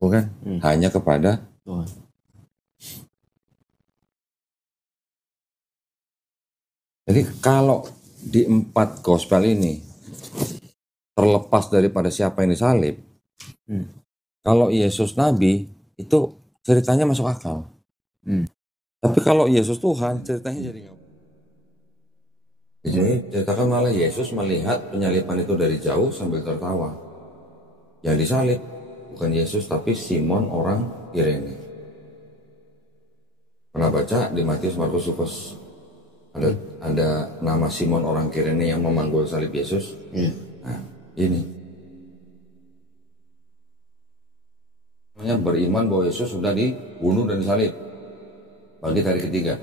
bukan? Hanya kepada Tuhan. Jadi kalau di 4 gospel ini terlepas daripada siapa yang disalib, kalau Yesus Nabi itu ceritanya masuk akal. Tapi kalau Yesus Tuhan ceritanya jadi nggak. Jadi ceritakan malah Yesus melihat penyalipan itu dari jauh sambil tertawa. Yang disalib bukan Yesus tapi Simon orang Kirene. Pernah baca di Matius, Markus, Lukas ada nama Simon orang Kirene yang memanggul salib Yesus. Nah, ini namanya beriman bahwa Yesus sudah dibunuh dan disalib bagi hari ketiga.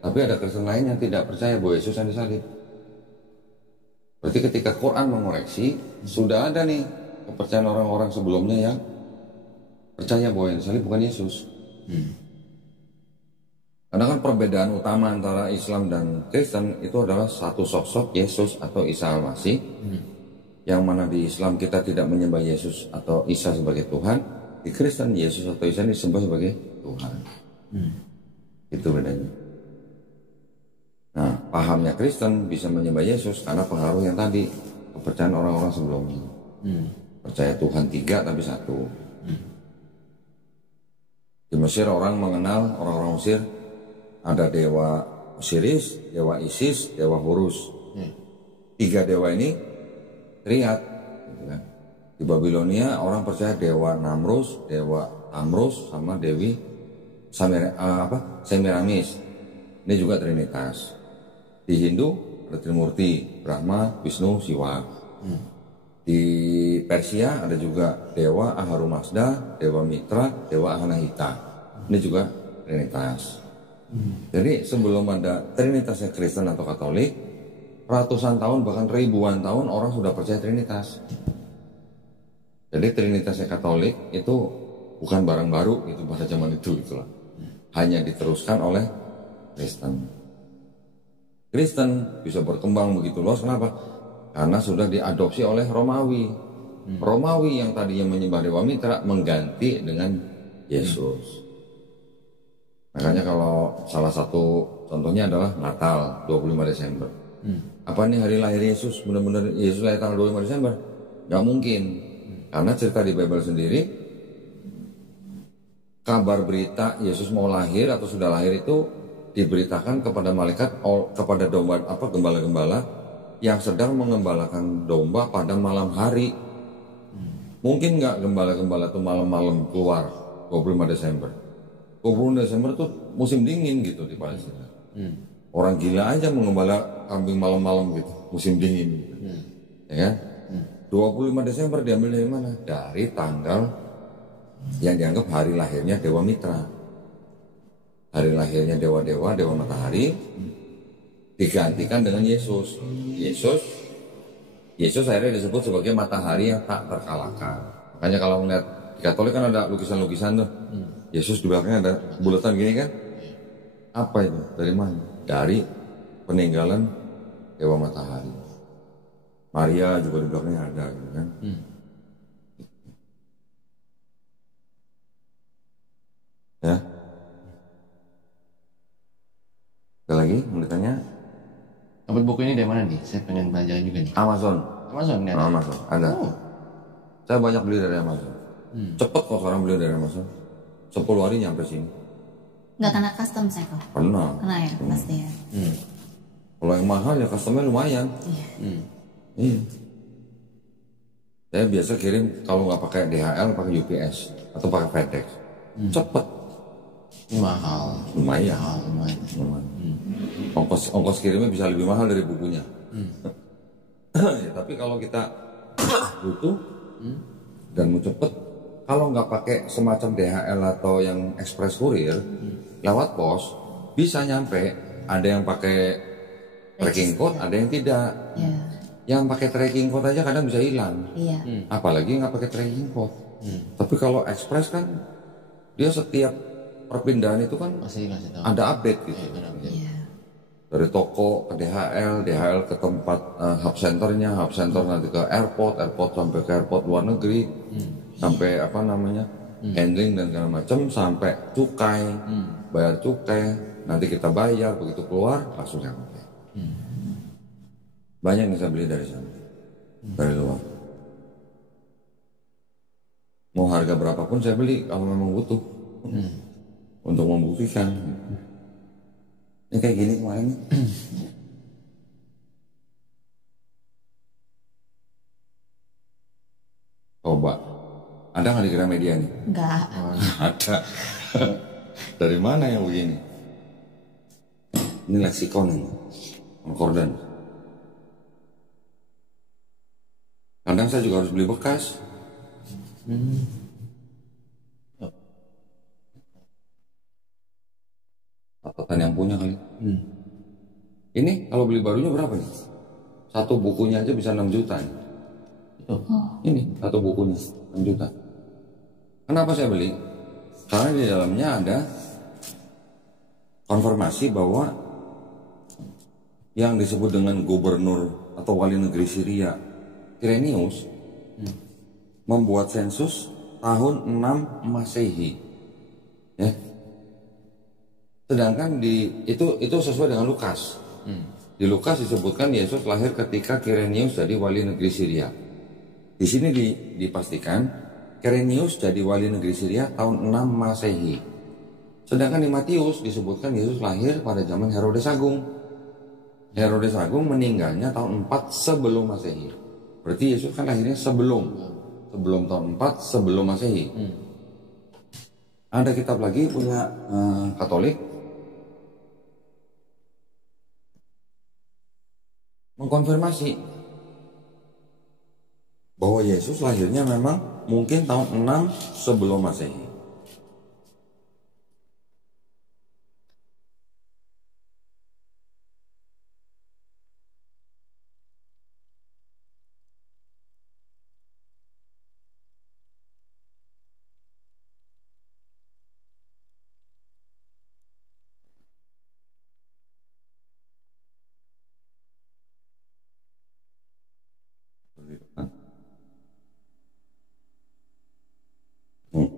Tapi ada Kristen lain yang tidak percaya bahwa Yesus yang disalib. Berarti ketika Quran mengoreksi, sudah ada nih kepercayaan orang-orang sebelumnya yang percaya bahwa yang disalib bukan Yesus. Karena kan perbedaan utama antara Islam dan Kristen itu adalah satu sosok Yesus atau Isa Al-Masih. Yang mana di Islam kita tidak menyembah Yesus atau Isa sebagai Tuhan. Di Kristen Yesus atau Isa disembah sebagai Tuhan. Itu bedanya. Nah, pahamnya Kristen bisa menyembah Yesus karena pengaruh yang tadi, kepercayaan orang-orang sebelumnya. Percaya Tuhan 3 tapi 1. Di Mesir orang mengenal, orang-orang Mesir ada dewa Osiris, dewa Isis, dewa Horus. 3 dewa ini triad. Gitu kan. Di Babilonia orang percaya dewa Namrus, dewa Amrus, sama dewi Semiramis. Ini juga Trinitas. Di Hindu ada Trimurti, Brahma, Wisnu, Siwa. Di Persia ada juga dewa Ahura Mazda, dewa Mitra, dewa Anahita. Ini juga Trinitas. Jadi sebelum ada Trinitasnya Kristen atau Katolik, ratusan tahun bahkan ribuan tahun orang sudah percaya Trinitas. Jadi Trinitasnya Katolik itu bukan barang baru gitu pada zaman itu itulah. Hanya diteruskan oleh Kristen. Kristen bisa berkembang begitu luas, kenapa? Karena sudah diadopsi oleh Romawi. Romawi yang tadinya menyembah Dewa Mitra mengganti dengan Yesus. Makanya kalau salah satu contohnya adalah Natal 25 Desember. Apa nih hari lahir Yesus? Benar-benar Yesus lahir tanggal 25 Desember? Gak mungkin. Karena cerita di Bible sendiri, kabar berita Yesus mau lahir atau sudah lahir itu diberitakan kepada malaikat, kepada domba gembala-gembala yang sedang mengembalakan domba pada malam hari. Mungkin nggak gembala-gembala itu malam-malam keluar 25 Desember. 25 Desember tuh musim dingin gitu di Palestina. Orang gila aja mengembala kambing malam-malam gitu, musim dingin. Ya kan? 25 Desember diambil dari mana? Dari tanggal yang dianggap hari lahirnya Dewa Mitra. Hari lahirnya dewa-dewa, dewa matahari digantikan dengan Yesus. Yesus akhirnya disebut sebagai matahari yang tak terkalahkan. Makanya kalau melihat di Katolik kan ada lukisan-lukisan tuh. Yesus di belakangnya ada bulatan gini kan? Apa itu? Dari mana? Dari peninggalan dewa matahari. Maria juga di belakangnya ada gitu kan? Ya. Ada lagi mau ditanya? Dapat buku ini dari mana nih? Saya pengen belajar juga nih. Amazon. Amazon ada? Amazon ada. Saya banyak beli dari Amazon. Cepet kok sekarang beli dari Amazon. 10 hari nyampe sini. Nggak kena custom saya kok. Pernah. Kena ya pasti ya. Kalau yang mahal ya customnya lumayan. Iya. Saya biasa kirim kalau nggak pakai DHL pakai UPS atau pakai FedEx. Cepet. Mahal. Lumayan. Ongkos kirimnya bisa lebih mahal dari bukunya. Ya, tapi kalau kita butuh dan mau cepet, kalau nggak pakai semacam DHL atau yang express courier, lewat pos bisa nyampe. Ada yang pakai tracking code, ada yang tidak. Yang pakai tracking code aja kadang bisa hilang. Apalagi nggak pakai tracking code. Tapi kalau express kan dia setiap perpindahan itu kan ada update gitu. Dari toko ke DHL ke tempat hub centernya, hub center nanti ke airport sampai ke airport luar negeri, sampai handling dan segala macam sampai cukai, bayar cukai, nanti kita bayar, begitu keluar langsung sampai. Banyak yang saya beli dari sana, dari luar. Mau harga berapapun saya beli kalau memang butuh, untuk membuktikan. Ini kayak gini kemarin. Coba, ada nggak di Gramedia nih? Enggak. Ada. Dari mana yang begini? Ini leksikon ini, konkordan. Kadang saya juga harus beli bekas. Catatan yang punya kali. Ini kalau beli barunya berapa nih? Satu bukunya aja bisa 6 juta nih. Ini satu bukunya 6 juta. Kenapa saya beli? Karena di dalamnya ada konfirmasi bahwa yang disebut dengan gubernur atau wali negeri Syria Quirinius membuat sensus tahun 6 Masehi. Ya. Sedangkan itu sesuai dengan Lukas. Di Lukas disebutkan Yesus lahir ketika Quirinius jadi wali negeri Syria. Di sini dipastikan Quirinius jadi wali negeri Syria tahun 6 Masehi. Sedangkan di Matius disebutkan Yesus lahir pada zaman Herodes Agung. Herodes Agung meninggalnya tahun 4 sebelum Masehi. Berarti Yesus kan lahirnya sebelum tahun 4 sebelum Masehi. Ada kitab lagi punya Katolik mengkonfirmasi bahwa Yesus lahirnya memang mungkin tahun 6 sebelum Masehi. Hmm.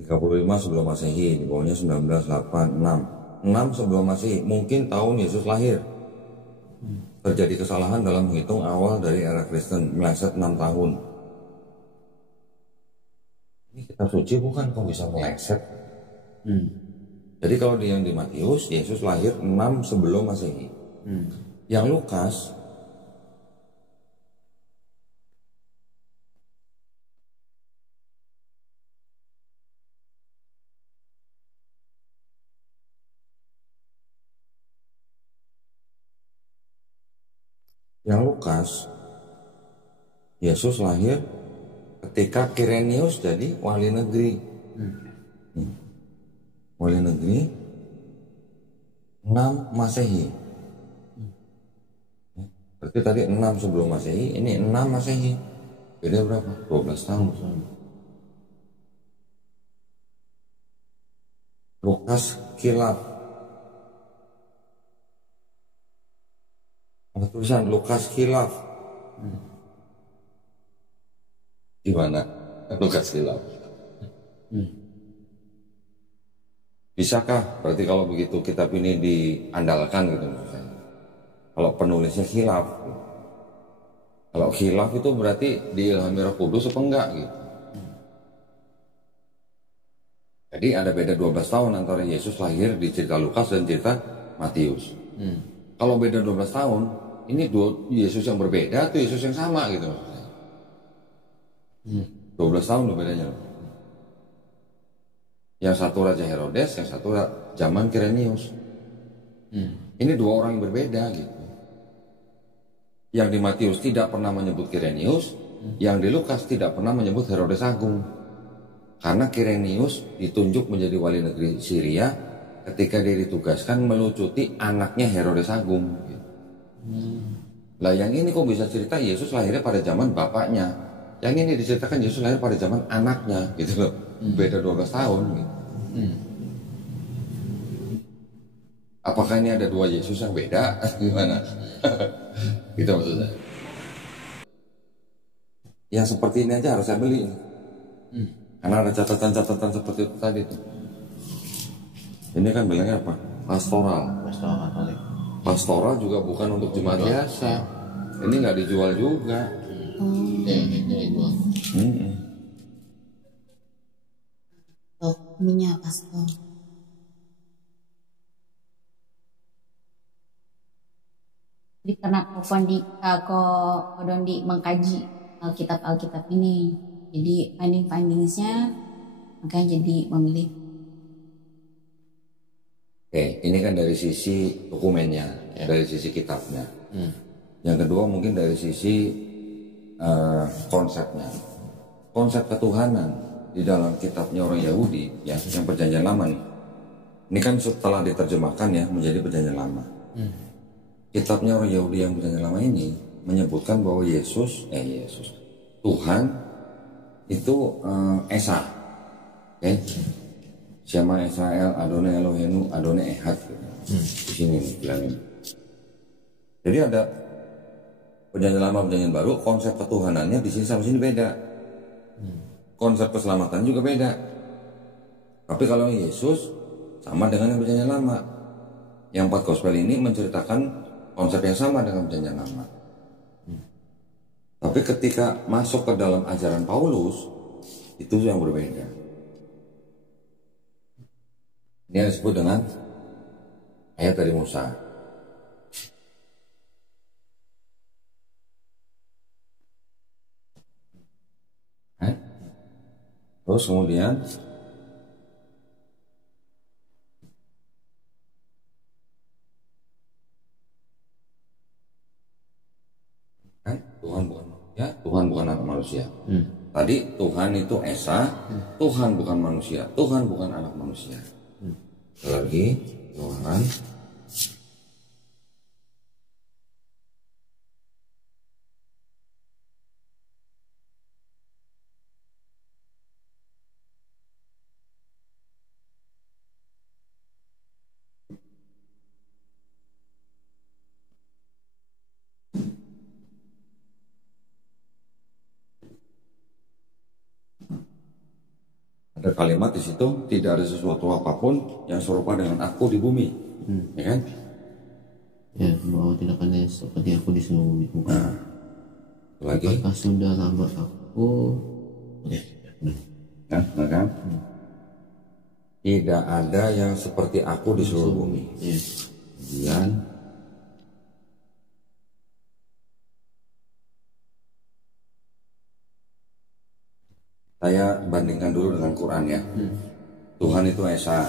...35 sebelum Masehi, di bawahnya 1986. 6 sebelum Masehi, mungkin tahun Yesus lahir. Terjadi kesalahan dalam menghitung awal dari era Kristen, meleset 6 tahun. Ini kitab suci bukan, kok bisa meleset? Jadi kalau yang di Matius, Yesus lahir 6 sebelum Masehi. Yang Lukas Yesus lahir ketika Quirinius jadi wali negeri. Wali negeri 6 Masehi. Berarti tadi 6 sebelum Masehi, ini 6 Masehi. Beda berapa? 12 tahun. Lukas khilaf. Ada tulisan Lukas khilaf. Gimana? Lukas khilaf. Bisakah? Berarti kalau begitu kitab ini diandalkan gitu maksudnya. Kalau penulisnya khilaf. Kalau khilaf itu berarti diilhami Roh Kudus apa enggak gitu. Jadi ada beda 12 tahun antara Yesus lahir di cerita Lukas dan cerita Matius. Kalau beda 12 tahun, ini Yesus yang berbeda atau Yesus yang sama gitu maksudnya. 12 tahun loh bedanya loh. Yang satu Raja Herodes, yang satu zaman Quirinius. Ini dua orang yang berbeda gitu. Yang di Matius tidak pernah menyebut Quirinius, yang di Lukas tidak pernah menyebut Herodes Agung. Karena Quirinius ditunjuk menjadi wali negeri Syria ketika dia ditugaskan melucuti anaknya Herodes Agung. Lah yang ini kok bisa cerita Yesus lahirnya pada zaman bapaknya. Yang ini diceritakan Yesus lahir pada zaman anaknya gitu loh. Beda 12 tahun gitu. Apakah ini ada dua Yesus yang beda? Gimana? Gitu maksudnya. Yang seperti ini aja harus saya beli. Karena ada catatan-catatan seperti itu tadi tuh. Ini kan bilangnya apa? Pastoral. Pastoral Katolik. Pastoral juga bukan untuk jemaat biasa. Ini nggak dijual juga. Itu dijual. Tuh, ininya pastor. Jadi karena kodon di mengkaji Alkitab ini, jadi findingsnya makanya jadi memilih. Oke, ini kan dari sisi dokumennya, dari sisi kitabnya. Yang kedua mungkin dari sisi konsepnya. Konsep ketuhanan di dalam kitabnya orang Yahudi, ya, yang perjanjian lama nih. Ini kan setelah diterjemahkan ya menjadi perjanjian lama. Kitabnya orang Yahudi yang perjanjian lama ini menyebutkan bahwa Yesus, Tuhan itu Esa, oke? Syama Israel, Adonai Elohenu, Adonai Ehad, gitu. Di sini nih bilangin. Jadi ada perjanjian lama, perjanjian baru, konsep ketuhanannya di sini sama sini beda. Konsep keselamatan juga beda. Tapi kalau Yesus sama dengan yang perjanjian lama. Yang 4 gospel ini menceritakan konsep yang sama dengan perjanjian lama. Tapi ketika masuk ke dalam ajaran Paulus, itu yang berbeda. Ini yang disebut dengan ayat dari Musa. Terus kemudian Tuhan bukan manusia, Tuhan bukan anak manusia. Tadi Tuhan itu Esa, Tuhan bukan manusia, Tuhan bukan anak manusia. Lagi Keluaran ada kalimat di situ, tidak ada sesuatu apapun yang serupa dengan aku di bumi, ya kan? Ya, bahwa tidak ada seperti aku di seluruh bumi. Bukan. Lagi, Apakah sudah lama aku? kan? Tidak ada yang seperti aku di seluruh bumi. Kemudian saya bandingkan dulu dengan Quran ya. Tuhan itu Esa,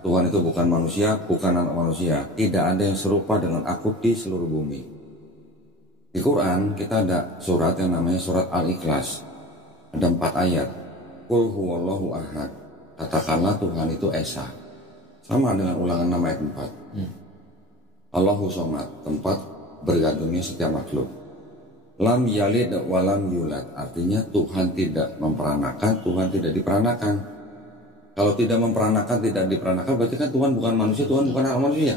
Tuhan itu bukan manusia, bukan anak manusia. Tidak ada yang serupa dengan aku di seluruh bumi. Di Quran kita ada surat yang namanya surat Al-Ikhlas. Ada 4 ayat. Qul huwallahu ahad. Katakanlah Tuhan itu Esa. Sama dengan ulangan 6 ayat 4. Allahu somad, tempat bergantungnya setiap makhluk. Lam yalid walam yulad, artinya Tuhan tidak memperanakan, Tuhan tidak diperanakan. Kalau tidak memperanakan, tidak diperanakan, berarti kan Tuhan bukan manusia, Tuhan bukan anak manusia.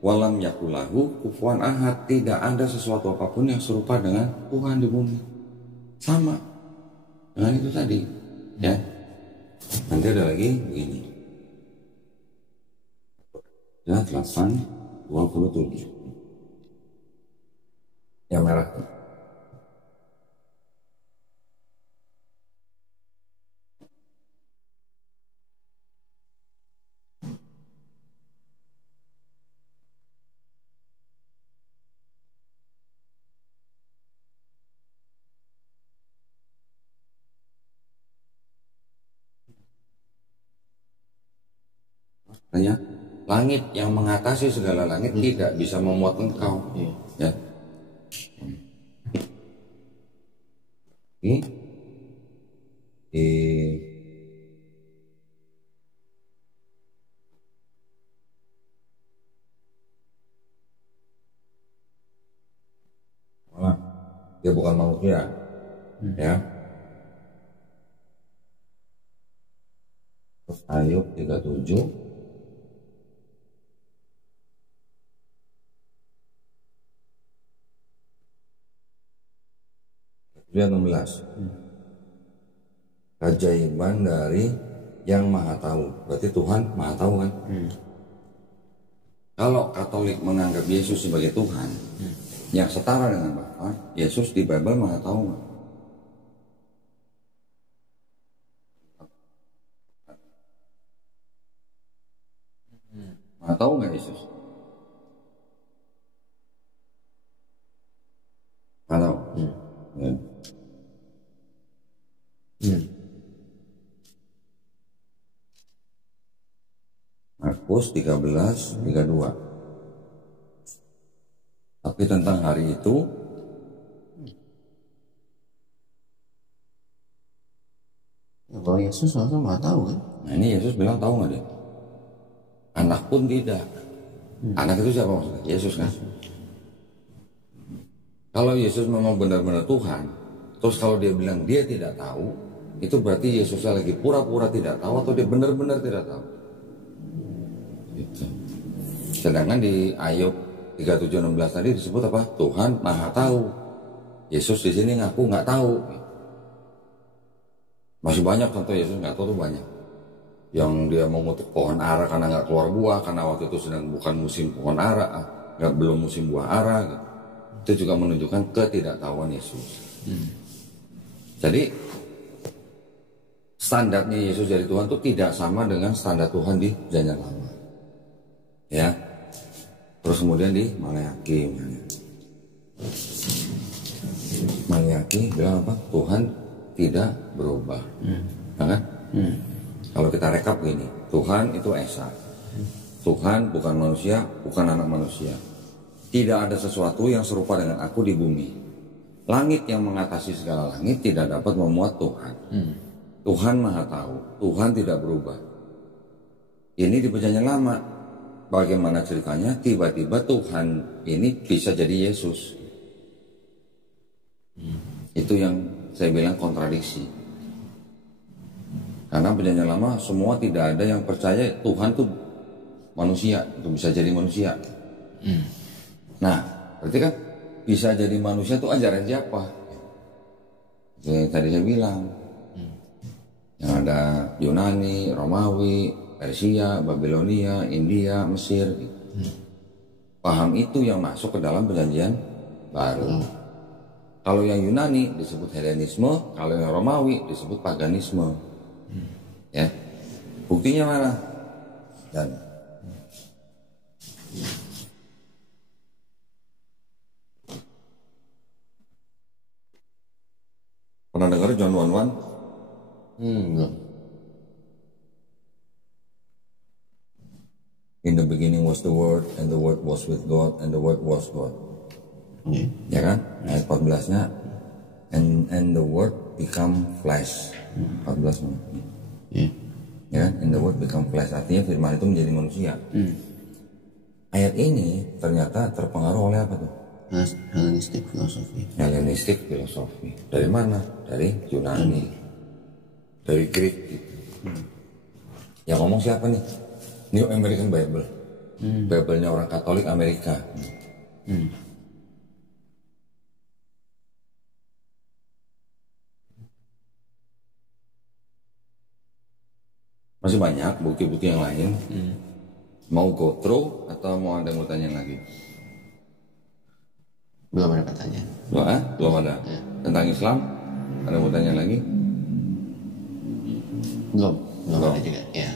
Walam yakulahu kufuwan ahad, tidak ada sesuatu apapun yang serupa dengan Tuhan di bumi. Sama dengan itu tadi, ya. Nanti ada lagi begini. Ya, 8:27. Yang merah. Tanya, langit yang mengatasi segala langit tidak bisa memuat engkau. Ya. Ini dia bukan manusia, ya. Terus Ayub 37. Lihat 16. Keajaiban dari yang maha tahu. Berarti Tuhan maha tahu kan? Kalau Katolik menganggap Yesus sebagai Tuhan, yang setara dengan Bapa, Yesus di Bible maha tahu nggak? Maha tahu nggak Yesus? Maha tahu. Ya. Markus 13:32. Tapi tentang hari itu Kalau Yesus langsung nggak tahu kan? nah ini Yesus bilang tahu nggak dia? Anak pun tidak. Anak itu siapa maksudnya? Yesus kan? Kalau Yesus memang benar-benar Tuhan, terus kalau dia bilang dia tidak tahu, itu berarti Yesusnya lagi pura-pura tidak tahu atau dia benar-benar tidak tahu. Gitu. Sedangkan di Ayub 37:16 tadi disebut apa? Tuhan maha tahu. Yesus di sini ngaku nggak tahu. Masih banyak contoh Yesus nggak tahu tuh banyak. Yang dia mengutuk pohon ara karena nggak keluar buah, karena waktu itu sedang bukan musim pohon ara, belum musim buah ara. Gitu. Itu juga menunjukkan ketidaktahuan Yesus. Jadi standarnya Yesus jadi Tuhan itu tidak sama dengan standar Tuhan di Perjanjian Lama. Ya. Terus kemudian di Maleakhi bilang apa? Tuhan tidak berubah. Kan? Kalau kita rekap gini, Tuhan itu Esa. Tuhan bukan manusia, bukan anak manusia. Tidak ada sesuatu yang serupa dengan aku di bumi. Langit yang mengatasi segala langit tidak dapat memuat Tuhan. Tuhan maha tahu, Tuhan tidak berubah. Ini di Perjanjian Lama. Bagaimana ceritanya tiba-tiba Tuhan ini bisa jadi Yesus. Itu yang saya bilang kontradiksi. Karena Perjanjian Lama semua tidak ada yang percaya Tuhan tuh manusia, itu bisa jadi manusia. Nah, berarti kan bisa jadi manusia tuh ajaran siapa? Yang tadi saya bilang. Yang ada Yunani, Romawi, Persia, Babilonia, India, Mesir. Paham itu yang masuk ke dalam Perjanjian Baru. Kalau yang Yunani disebut Helenisme, kalau yang Romawi disebut paganisme. Ya, buktinya mana? Dan pernah dengar John 1:1? Enggak. In the beginning was the Word, and the Word was with God, and the Word was God. Ya kan? Ayat 14-nya, and the Word become flesh. 14 ya kan? And the Word become flesh, artinya firman itu menjadi manusia. Ayat ini ternyata terpengaruh oleh apa tuh? Hellenistic philosophy. Hellenistic philosophy. Dari mana? Dari Yunani, dari Greek. Yang ngomong siapa nih? New American Bible. Bible-nya orang Katolik Amerika. Masih banyak bukti-bukti yang lain. Mau go through atau mau ada yang mau tanya lagi? Belum ada pertanyaan. Belum ada. Tentang Islam ada yang mau tanya lagi? Belum ada juga. Ya.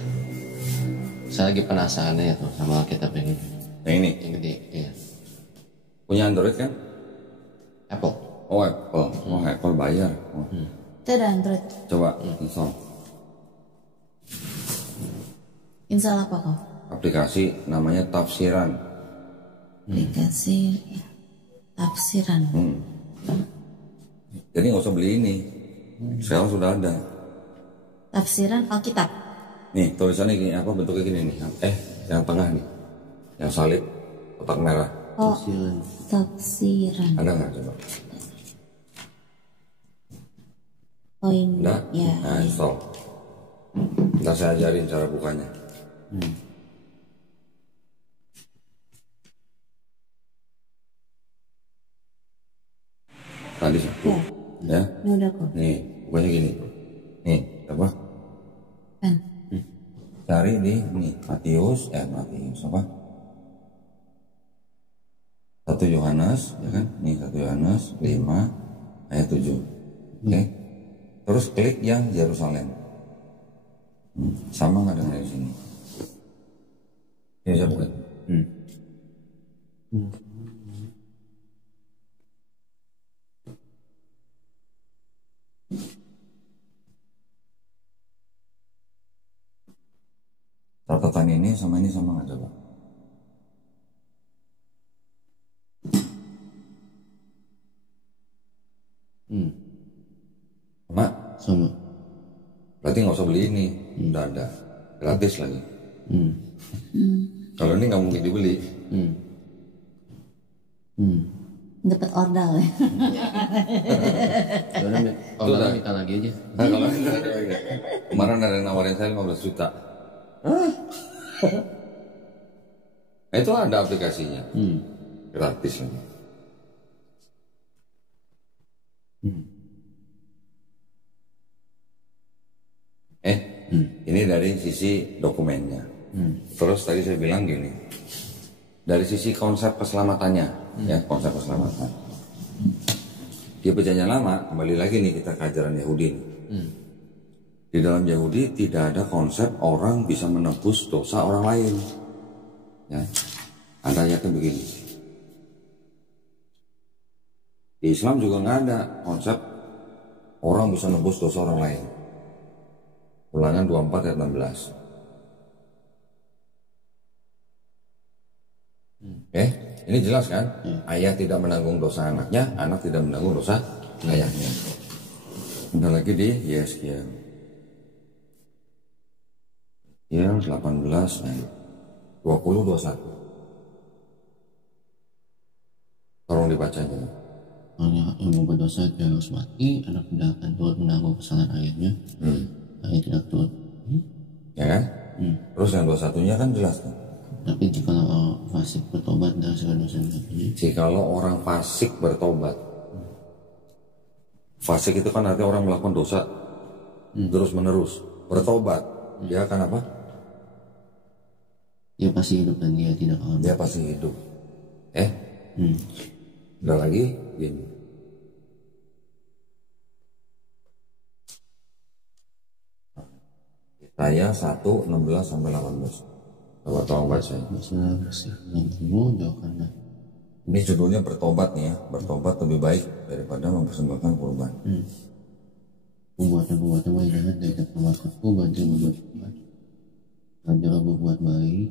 Saya lagi penasaran ya tuh sama kitab yang ini. Yang gede. Ya. Punya Android kan? Apple. Oh Apple. Oh Apple bayar. Itu ada Android. Coba install. Install apa kok? Aplikasi namanya Tafsiran. Aplikasi tafsiran. Jadi nggak usah beli ini. Sekarang sudah ada. Tafsiran Alkitab. Nih tulisannya gini, apa bentuknya gini nih? Yang tengah nih, yang salib kotak merah. Oh, tafsiran. Ada nggak coba? Oh ini. Udah? Ya. Nah, install. Ntar saya ajarin cara bukanya. Tadi satu. Ya. Ya. Ini udah kok. Nih, pokoknya gini. Nih, apa? Pen. Cari di nih Matius apa? 1 Yohanes, ya kan? Nih 1 Yohanes 5 ayat 7. Oke. Terus klik yang Yerusalem. Sama nggak dengan di sini? Ya, saya buka. Catatan ini sama nggak coba? Sama? Sama. Berarti nggak usah beli ini, udah ada, gratis lagi. Kalau ini nggak mungkin dibeli. Dapat ordal ya. Kalau minta lagi aja. Nah, kalau ini ada lagi. Kemarin ada yang nawarin saya 15 juta. Nah, itu ada aplikasinya, gratis lagi. Ini dari sisi dokumennya. Terus tadi saya bilang gini, dari sisi konsep keselamatannya, ya konsep keselamatan. Di Perjanjian Lama, kembali lagi nih kita ke ajaran Yahudi. Di dalam Yahudi tidak ada konsep orang bisa menebus dosa orang lain. Ya, ada ayatnya begini. Di Islam juga nggak ada konsep orang bisa menebus dosa orang lain. Ulangan 24 ayat 16. Oke, ini jelas kan? Ayah tidak menanggung dosa anaknya, anak tidak menanggung dosa ayahnya. Ada lagi di Yeskiel. Ya 18 ayat 20-21. Tolong dibacanya. Kalau yang mau berdosa dia harus mati, anak tidak akan turut menanggung kesalahan ayahnya. Ayah tidak turut. Ya kan? Terus yang 21-nya kan jelas kan? Tapi jika fasik bertobat dari segala dosa yang dilakukannya. Jikalau orang fasik bertobat. Fasik itu kan artinya orang melakukan dosa terus menerus. Bertobat, dia akan apa? Dia pasti hidup dan dia tidak akan. Dia pasti hidup. Udah lagi gini. Saya 1:16 sampai 18. Coba tolong baca. Masalah bersih dan tubuh jauhkanlah. Ini judulnya bertobat nih ya. Bertobat lebih baik daripada mempersembahkan kurban. Perbuatan baik jahat dari perbuatanku, bantu berbuat baik. Ajar berbuat baik.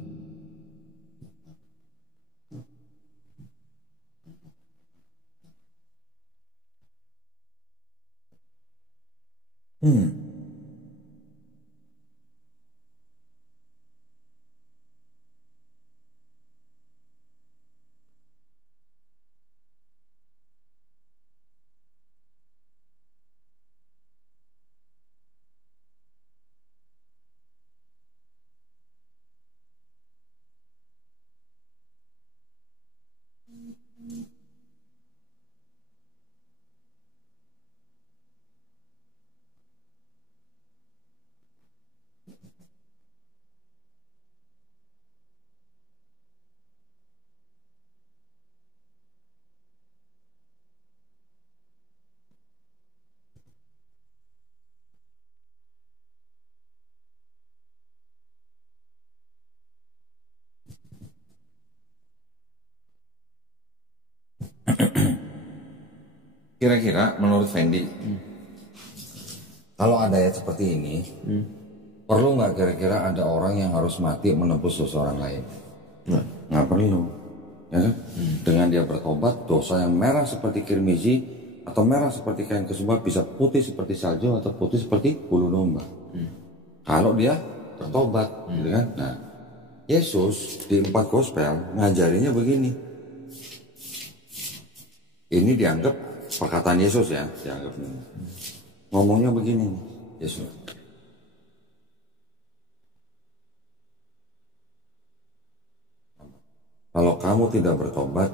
Kira-kira menurut Fendi, kalau ada ayat seperti ini, perlu nggak kira-kira ada orang yang harus mati menebus dosa orang lain? Nggak perlu. Ya kan? Dengan dia bertobat, dosa yang merah seperti kirmizi atau merah seperti kain kesumba bisa putih seperti salju atau putih seperti bulu domba. Kalau dia bertobat, gitu kan? Nah, Yesus di 4 gospel ngajarinya begini. Ini dianggap perkataan Yesus ya, dianggap ini. Ngomongnya begini, Yesus. Kalau kamu tidak bertobat,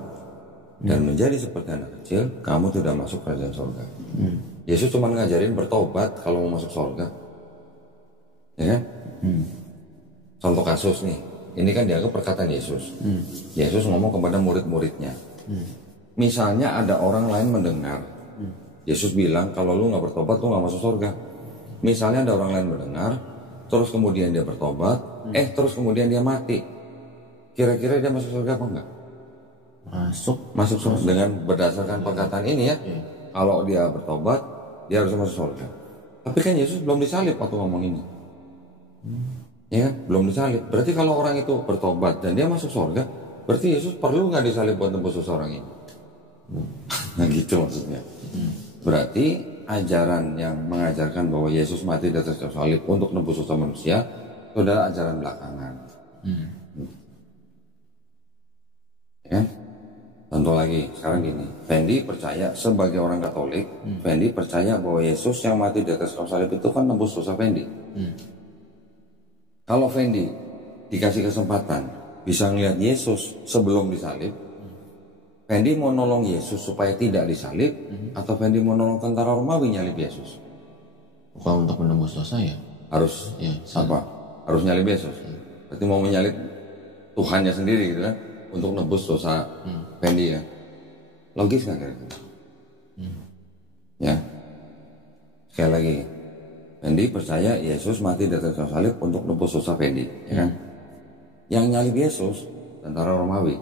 dan menjadi seperti anak kecil, kamu tidak masuk kerajaan surga. Yesus cuma ngajarin bertobat kalau mau masuk surga, ya kan? Contoh kasus nih, ini kan dianggap perkataan Yesus. Yesus ngomong kepada murid-muridnya. Misalnya ada orang lain mendengar, Yesus bilang kalau lu nggak bertobat lu nggak masuk surga. Misalnya ada orang lain mendengar, terus kemudian dia bertobat, terus kemudian dia mati. Kira-kira dia masuk surga apa enggak? Masuk surga dengan berdasarkan perkataan ini ya. Kalau dia bertobat, dia harus masuk surga. Tapi kan Yesus belum disalib waktu ngomong ini. Ya kan? Belum disalib. Berarti kalau orang itu bertobat dan dia masuk surga, berarti Yesus perlu nggak disalib buat tembus dosa orang ini? Nah gitu maksudnya. Berarti ajaran yang mengajarkan bahwa Yesus mati di atas kayu salib untuk menebus dosa manusia itu adalah ajaran belakangan. Ya kan? Contoh lagi, sekarang gini, Fendi percaya sebagai orang Katolik, Fendi percaya bahwa Yesus yang mati di atas kayu salib itu kan tembus dosa Fendi. Kalau Fendi dikasih kesempatan bisa ngeliat Yesus sebelum disalib, Fendi mau nolong Yesus supaya tidak disalib, atau Fendi mau nolong tentara Romawi nyalib Yesus? Kalau untuk menembus dosa ya harus ya, apa? Harus nyalib Yesus. Berarti mau menyalib Tuhannya sendiri gitu kan, untuk nebus dosa Fendi ya. Logis nggak kira-kira? Ya. Sekali lagi, Fendi percaya Yesus mati di atas kayu salib untuk nebus dosa Fendi, ya kan? Yang nyalib Yesus tentara Romawi,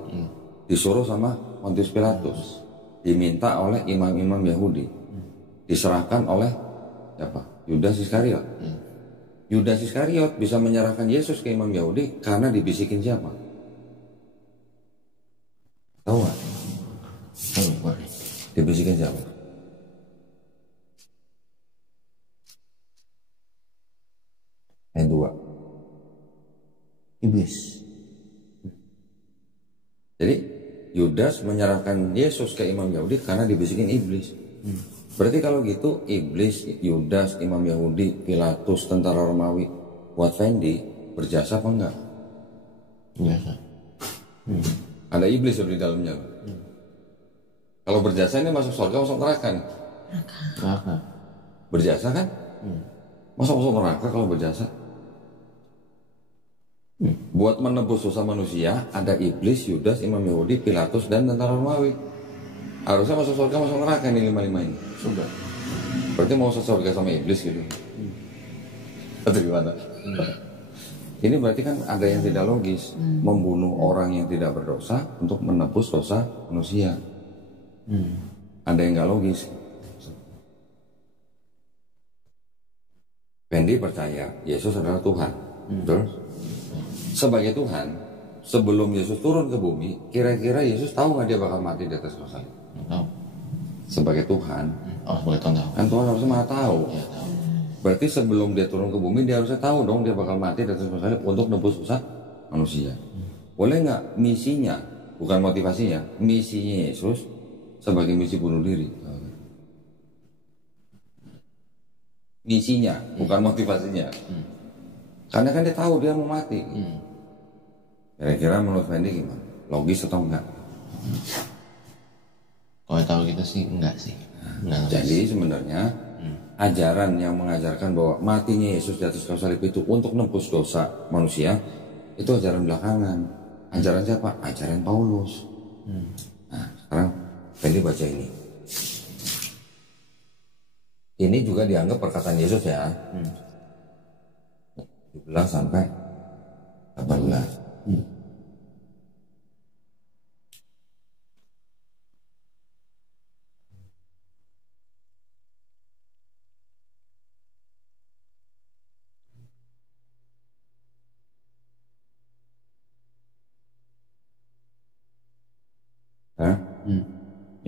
disuruh sama Pontius Pilatus, diminta oleh imam-imam Yahudi, diserahkan oleh siapa? Yudas Iskariot. Yudas Iskariot bisa menyerahkan Yesus ke imam Yahudi karena dibisikin siapa? Tahu nggak? Dibisikin siapa? Yang dua, iblis. Jadi Yudas menyerahkan Yesus ke imam Yahudi karena dibisikin iblis. Berarti kalau gitu iblis, Yudas, imam Yahudi, Pilatus, tentara Romawi buat Fendi berjasa apa enggak? Biasa. Ada iblis di dalamnya. Kalau berjasa ini masuk surga, masuk neraka nih? Neraka. Berjasa kan? Masa masuk neraka kalau berjasa? Buat menebus dosa manusia ada iblis, Yudas, imam Yahudi, Pilatus, dan tentara Romawi. Harusnya masuk surga, masuk neraka nih 5-5 ini. Sudah. Berarti mau masuk surga sama iblis gitu. Atau gimana? Ini berarti kan ada yang tidak logis. Membunuh orang yang tidak berdosa untuk menebus dosa manusia. Ada yang gak logis. Fendi percaya Yesus adalah Tuhan. Betul? Sebagai Tuhan, sebelum Yesus turun ke bumi, kira-kira Yesus tahu nggak dia bakal mati di atas kayu salib? Tahu. Sebagai Tuhan, Sebagai Tuhan tahu. kan Tuhan harusnya maha tahu. Ya, tahu. Berarti sebelum dia turun ke bumi, dia harusnya tahu dong dia bakal mati di atas kayu salib untuk nebus dosa manusia. Boleh nggak misinya, bukan motivasinya, misinya Yesus sebagai misi bunuh diri? Misinya, bukan motivasinya. Karena kan dia tahu dia mau mati. Kira-kira menurut Fendi gimana? Logis atau enggak? Kalau tahu kita sih enggak sih. Enggak. Jadi sebenarnya ajaran yang mengajarkan bahwa matinya Yesus di atas kayu salib itu untuk nebus dosa manusia, itu ajaran belakangan. Ajaran siapa? Ajaran Paulus. Nah, sekarang Fendi baca ini. Ini juga dianggap perkataan Yesus ya. 17 sampai 18.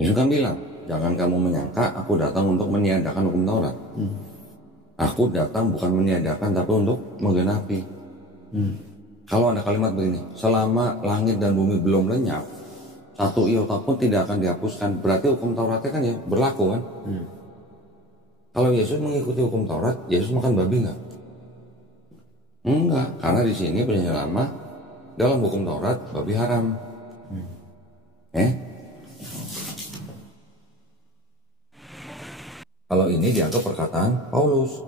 Yesus kan bilang, jangan kamu menyangka aku datang untuk meniadakan hukum Taurat. Aku datang bukan meniadakan tapi untuk menggenapi. Kalau ada kalimat begini, selama langit dan bumi belum lenyap, satu iota pun tidak akan dihapuskan. Berarti hukum Tauratnya kan ya berlaku kan? Kalau Yesus mengikuti hukum Taurat, Yesus makan babi nggak? Enggak, karena di sini perjanjian lama dalam hukum Taurat babi haram. Kalau ini dianggap perkataan Paulus.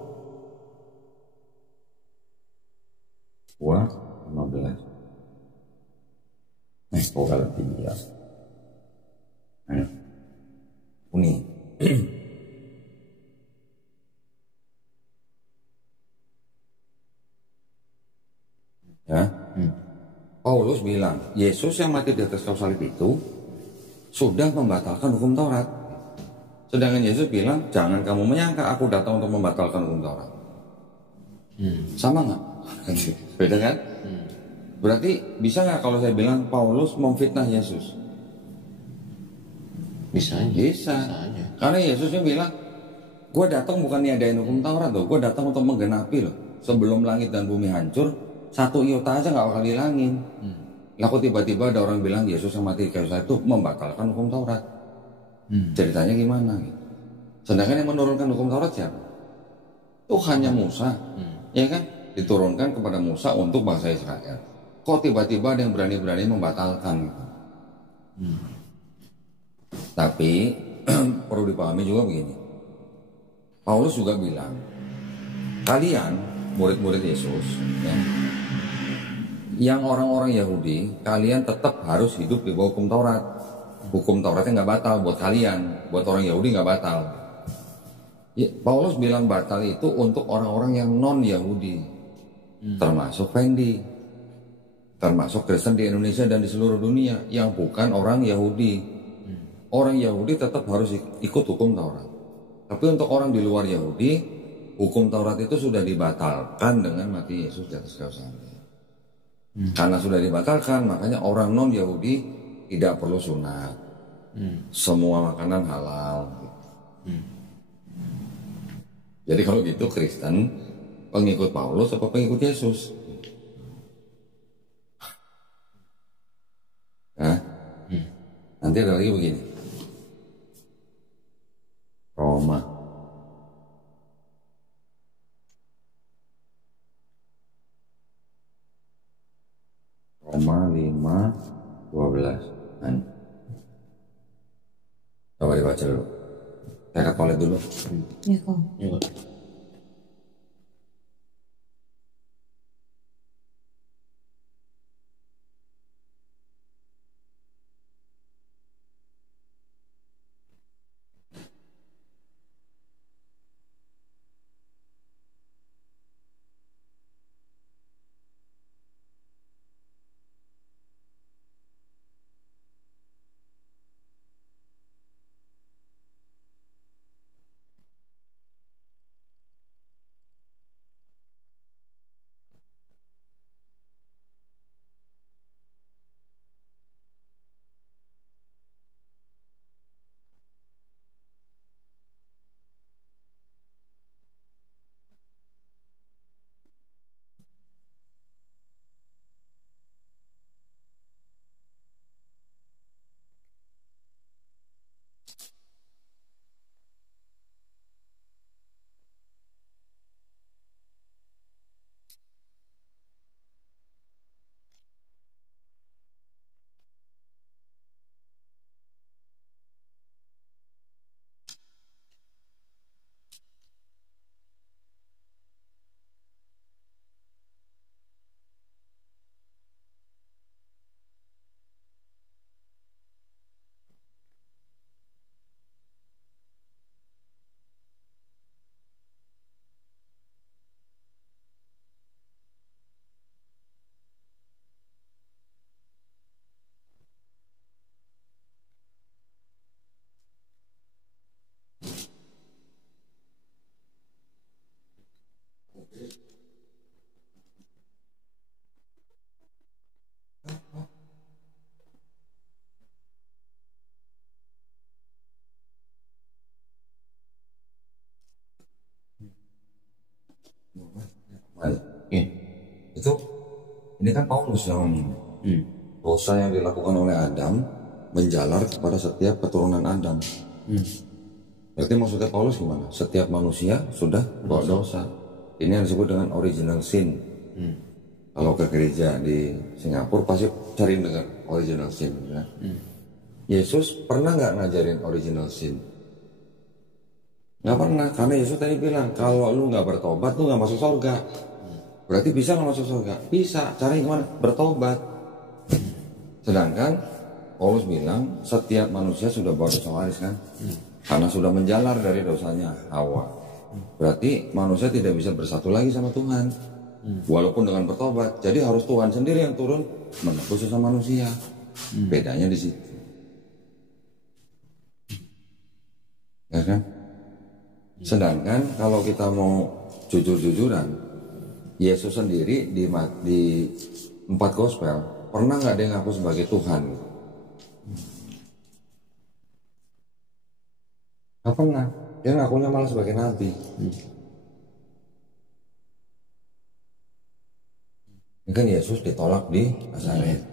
2:15. Kok Galatia. Ayo. Ini. Ya. Paulus bilang, Yesus yang mati di atas kayu salib itu sudah membatalkan hukum Taurat. Sedangkan Yesus bilang, jangan kamu menyangka aku datang untuk membatalkan hukum Taurat. Sama nggak? Beda kan? Berarti bisa nggak kalau saya bilang Paulus memfitnah Yesus? Bisa aja. Bisa. Karena Yesusnya bilang, gue datang bukan niadain hukum Taurat loh, gue datang untuk menggenapi loh. Sebelum langit dan bumi hancur, 1 iota aja nggak bakal dihilangin. Lalu tiba-tiba ada orang bilang Yesus yang mati di kayu salib itu membatalkan hukum Taurat. Ceritanya gimana? Sedangkan yang menurunkan hukum Taurat siapa? Tuhannya Musa, ya kan? Diturunkan kepada Musa untuk bangsa Israel. Kok tiba-tiba ada yang berani-berani membatalkan? Tapi perlu dipahami juga begini. Paulus juga bilang, kalian murid-murid Yesus, ya, yang orang-orang Yahudi, kalian tetap harus hidup di bawah hukum Taurat. Hukum Tauratnya nggak batal buat kalian, buat orang Yahudi nggak batal. Ya, Paulus bilang batal itu untuk orang-orang yang non Yahudi, termasuk Fendi, termasuk Kristen di Indonesia dan di seluruh dunia yang bukan orang Yahudi. Orang Yahudi tetap harus ikut hukum Taurat. Tapi untuk orang di luar Yahudi, hukum Taurat itu sudah dibatalkan dengan mati Yesus di atas kayu salib. Karena sudah dibatalkan, makanya orang non Yahudi tidak perlu sunat. Semua makanan halal. Jadi kalau gitu Kristen pengikut Paulus atau pengikut Yesus? Nah, nanti ada lagi begini. Roma. Roma 5:12. Coba dibaca dulu. Saya kolek dulu. Ya kok. Ya. Itu ini kan Paulus yang dosa yang dilakukan oleh Adam menjalar kepada setiap keturunan Adam. Berarti maksudnya Paulus gimana? Setiap manusia sudah bawa dosa. Ini yang disebut dengan original sin. Kalau ke gereja di Singapura pasti cari dengar original sin. Ya? Yesus pernah nggak ngajarin original sin? Nggak Nggak pernah, karena Yesus tadi bilang kalau lu nggak bertobat lu nggak masuk surga. Berarti bisa nggak masuk surga? Bisa. Caranya gimana? Bertobat. Sedangkan Paulus bilang setiap manusia sudah berdosa waris kan, karena sudah menjalar dari dosanya Hawa. Berarti manusia tidak bisa bersatu lagi sama Tuhan, walaupun dengan bertobat. Jadi harus Tuhan sendiri yang turun menebus dosa manusia. Bedanya di situ, ya kan? Sedangkan kalau kita mau jujur-jujuran, Yesus sendiri di 4 gospel pernah nggak dia ngaku sebagai Tuhan? Nggak pernah. Dia ngakunya malah sebagai nabi. Ini kan Yesus ditolak di Nazaret.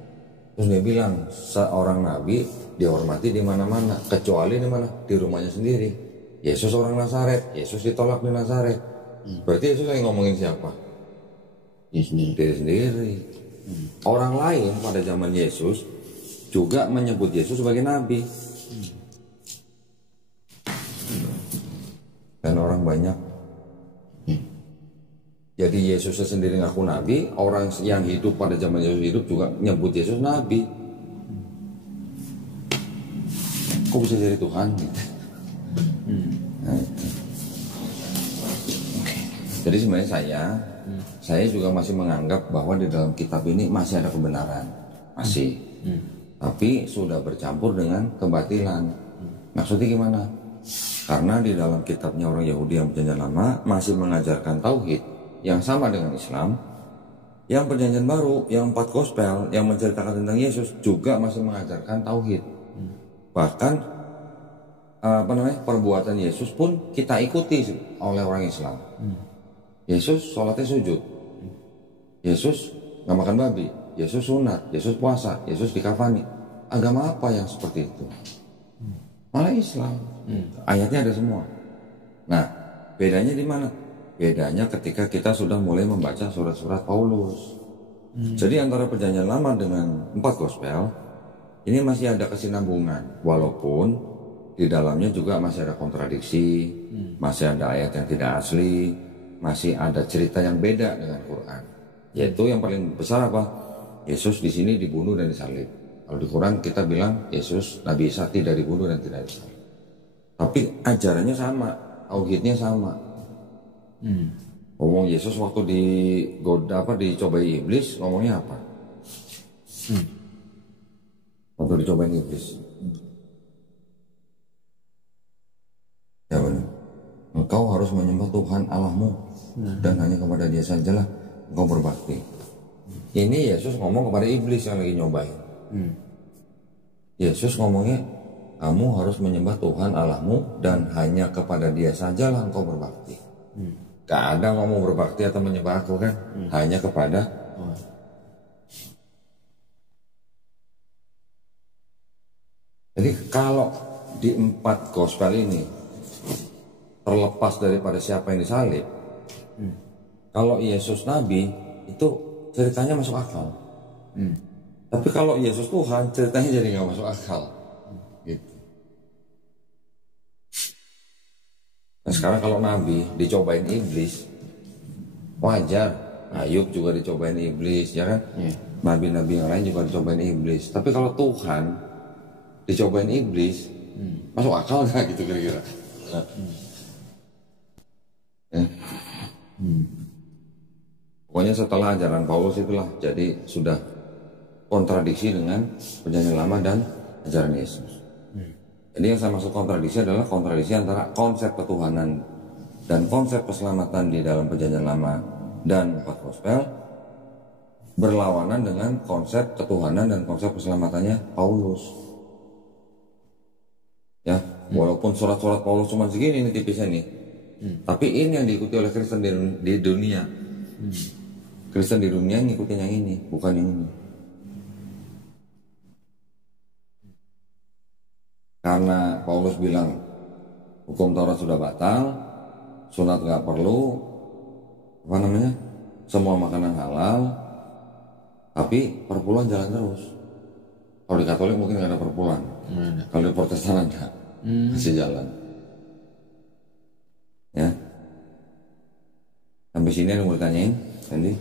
Terus dia bilang seorang nabi dihormati di mana-mana, kecuali di mana? Di rumahnya sendiri. Yesus orang Nazaret, Yesus ditolak di Nazaret. Berarti Yesus yang ngomongin siapa? Diri sendiri. Orang lain pada zaman Yesus juga menyebut Yesus sebagai nabi. Dan orang banyak. Jadi Yesus sendiri ngaku nabi, orang yang hidup pada zaman Yesus hidup juga nyebut Yesus nabi. Kok bisa jadi Tuhan? Nah, itu. Jadi sebenarnya saya juga masih menganggap bahwa di dalam kitab ini masih ada kebenaran, masih. Tapi sudah bercampur dengan kebatilan. Maksudnya gimana? Karena di dalam kitabnya orang Yahudi yang perjanjian lama masih mengajarkan tauhid yang sama dengan Islam. Yang perjanjian baru, yang 4 gospel yang menceritakan tentang Yesus juga masih mengajarkan tauhid. Bahkan perbuatan Yesus pun kita ikuti oleh orang Islam. Yesus sholatnya sujud, Yesus nggak makan babi, Yesus sunat, Yesus puasa, Yesus dikafani. Agama apa yang seperti itu? Malah Islam. Ayatnya ada semua. Nah, bedanya di mana? Bedanya ketika kita sudah mulai membaca surat-surat Paulus. Jadi antara perjanjian lama dengan 4 gospel ini masih ada kesinambungan, walaupun di dalamnya juga masih ada kontradiksi, masih ada ayat yang tidak asli, masih ada cerita yang beda dengan Quran. Yaitu yang paling besar apa? Yesus di sini dibunuh dan disalib. Kalau di Quran kita bilang Yesus Nabi Isa tidak dibunuh dan tidak disalib. Tapi ajarannya sama, tauhidnya sama. Ngomong Yesus waktu dicobai iblis ngomongnya apa? Waktu dicobain iblis. Ya benar. Engkau harus menyembah Tuhan Allahmu dan hanya kepada Dia sajalah engkau berbakti. Ini Yesus ngomong kepada iblis yang lagi nyobain. Yesus ngomongnya, kamu harus menyembah Tuhan Allahmu dan hanya kepada Dia sajalah engkau berbakti. Gak ada ngomong berbakti atau menyembah aku kan, hanya kepada. Jadi kalau di 4 gospel ini terlepas daripada siapa yang disalib, kalau Yesus Nabi itu ceritanya masuk akal. Tapi kalau Yesus Tuhan ceritanya jadi nggak masuk akal. Gitu. Nah sekarang kalau Nabi dicobain iblis, wajar. Ayub juga dicobain iblis, ya kan? Nabi-nabi yang lain juga dicobain iblis. Tapi kalau Tuhan dicobain iblis, masuk akal nggak gitu kira-kira? Pokoknya setelah ajaran Paulus itulah jadi sudah kontradiksi dengan perjanjian lama dan ajaran Yesus. Jadi yang saya maksud kontradiksi adalah kontradiksi antara konsep ketuhanan dan konsep keselamatan di dalam perjanjian lama dan 4 gospel berlawanan dengan konsep ketuhanan dan konsep keselamatannya Paulus. Ya, walaupun surat-surat Paulus cuma segini nih tipisnya nih. Tapi ini yang diikuti oleh Kristen di dunia. Kristen di dunia ngikutin yang ini, bukan yang ini. Karena Paulus bilang hukum Taurat sudah batal, sunat nggak perlu, semua makanan halal, tapi perpuluhan jalan terus. Kalau di Katolik mungkin nggak ada perpuluhan, kalau di Protestan ada, masih jalan. Sampai sini ada yang mau ditanyain, Fendi?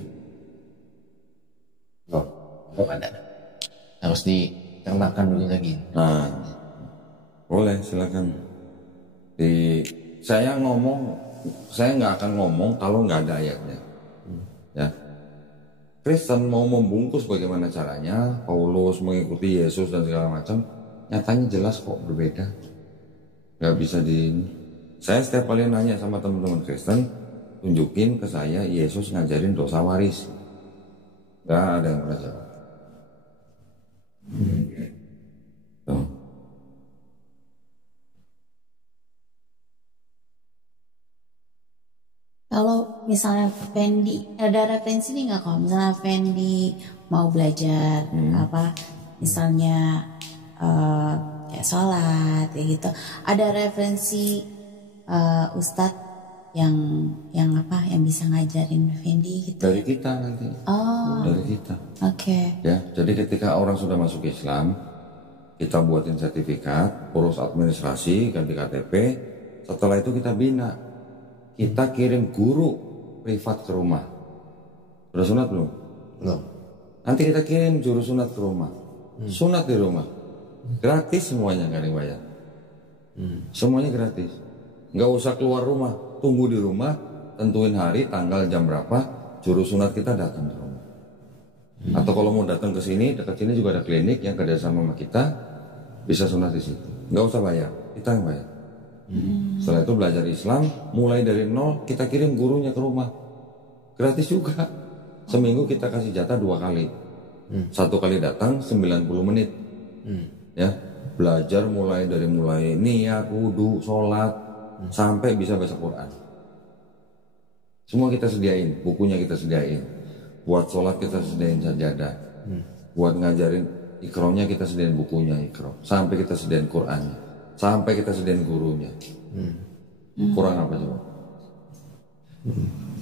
Oh, kok ada. Harus dicernakan dulu lagi. Nah, boleh silakan. Saya nggak akan ngomong kalau nggak ada ayatnya. Ya, Kristen mau membungkus bagaimana caranya, Paulus mengikuti Yesus dan segala macam, nyatanya jelas kok berbeda. Nggak bisa Saya setiap kali nanya sama teman-teman Kristen, tunjukin ke saya Yesus ngajarin dosa waris. Nggak ada yang pernah jawab. Tuh. Kalau misalnya Fendi ada referensi nih nggak, kalau misalnya Fendi mau belajar apa misalnya kayak sholat kayak gitu, ada referensi Ustadz yang apa yang bisa ngajarin Fendi gitu? Dari kita nanti. Oh. Dari kita. Oke. Ya, jadi ketika orang sudah masuk Islam, kita buatin sertifikat, urus administrasi, ganti KTP. Setelah itu kita bina. Kita kirim guru privat ke rumah. Sudah sunat belum? Belum. Nanti kita kirim juru sunat ke rumah. Sunat di rumah. Gratis semuanya, nggak ada yang bayar. Semuanya gratis. Nggak usah keluar rumah. Tunggu di rumah, tentuin hari, tanggal, jam berapa, juru sunat kita datang ke rumah. Atau kalau mau datang ke sini, dekat sini juga ada klinik yang kerjasama sama kita, bisa sunat di situ. Nggak usah bayar, kita yang bayar. Setelah itu belajar Islam, mulai dari nol, kita kirim gurunya ke rumah. Gratis juga. Seminggu kita kasih jatah 2 kali. 1 kali datang 90 menit. Ya, belajar mulai niat, wudu, sholat, sampai bisa baca Quran. Semua kita sediain, bukunya kita sediain. Buat sholat kita sediain sajadah. Buat ngajarin ikromnya kita sediain bukunya ikrom. Sampai kita sediain Qurannya. Sampai kita sediain gurunya. Kurang apa coba?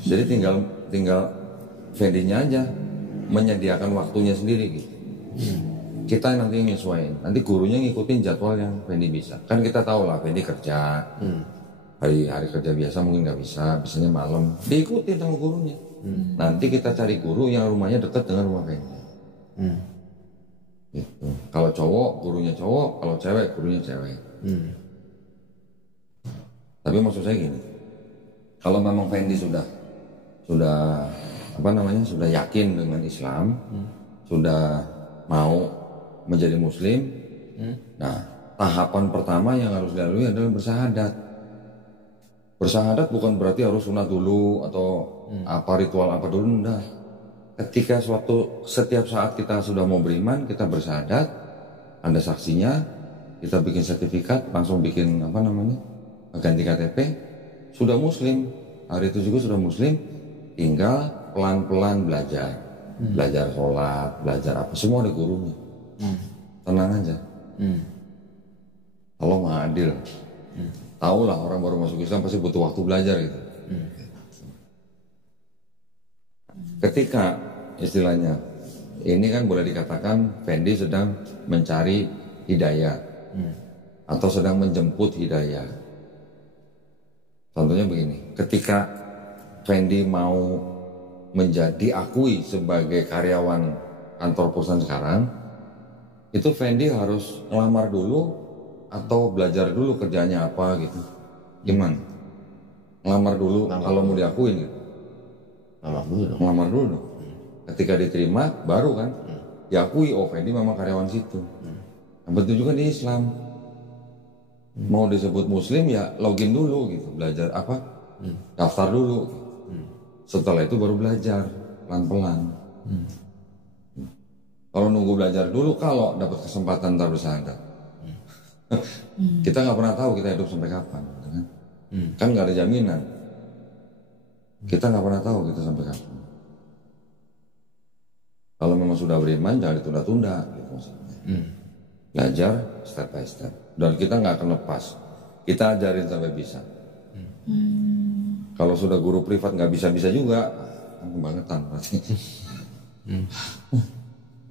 Jadi tinggal Fendinya aja menyediakan waktunya sendiri gitu. Kita nanti nyesuaiin. Nanti gurunya ngikutin jadwal yang Fendi bisa. Kan kita tahu lah Fendi kerja. Hari kerja biasa mungkin nggak bisa, biasanya malam. Diikutin sama gurunya. Nanti kita cari guru yang rumahnya dekat dengan rumah Fendi. Gitu. Kalau cowok gurunya cowok, kalau cewek gurunya cewek. Tapi maksud saya gini, kalau memang Fendi sudah sudah yakin dengan Islam, sudah mau menjadi Muslim, nah tahapan pertama yang harus dilalui adalah bersyahadat. Bersyahadat bukan berarti harus sunat dulu atau apa ritual apa dulu, enggak. Ketika setiap saat kita sudah mau beriman, kita bersyahadat, ada saksinya, kita bikin sertifikat, langsung bikin ganti KTP, sudah Muslim. Hari itu juga sudah Muslim, tinggal pelan-pelan belajar, belajar sholat, belajar apa, semua ada gurunya. Tenang aja. Allah Maha Adil. Tahu lah orang baru masuk Islam pasti butuh waktu belajar gitu. Ketika istilahnya ini kan boleh dikatakan Fendi sedang mencari hidayah atau sedang menjemput hidayah. Contohnya begini, ketika Fendi mau diakui sebagai karyawan kantor perusahaan sekarang, itu Fendi harus ngelamar dulu atau belajar dulu kerjanya apa gitu. Gimana? Ngelamar dulu kalau mau diakuin gitu. Ngelamar dulu dong. Ketika diterima baru kan diakui, oh Fendi memang karyawan situ. Betul juga di Islam. Mau disebut Muslim ya login dulu gitu, belajar apa, daftar dulu. Setelah itu baru belajar pelan-pelan. Kalau nunggu belajar dulu, kalau dapat kesempatan ntar bersyahadat. Kita nggak pernah tahu kita hidup sampai kapan, kan? Kan nggak ada jaminan. Kita nggak pernah tahu kita sampai kapan. Kalau memang sudah beriman jangan ditunda-tunda, gitu maksudnya. Belajar step by step. Dan kita nggak akan lepas. Kita ajarin sampai bisa. Kalau sudah guru privat nggak bisa-bisa juga, kebangetan berarti.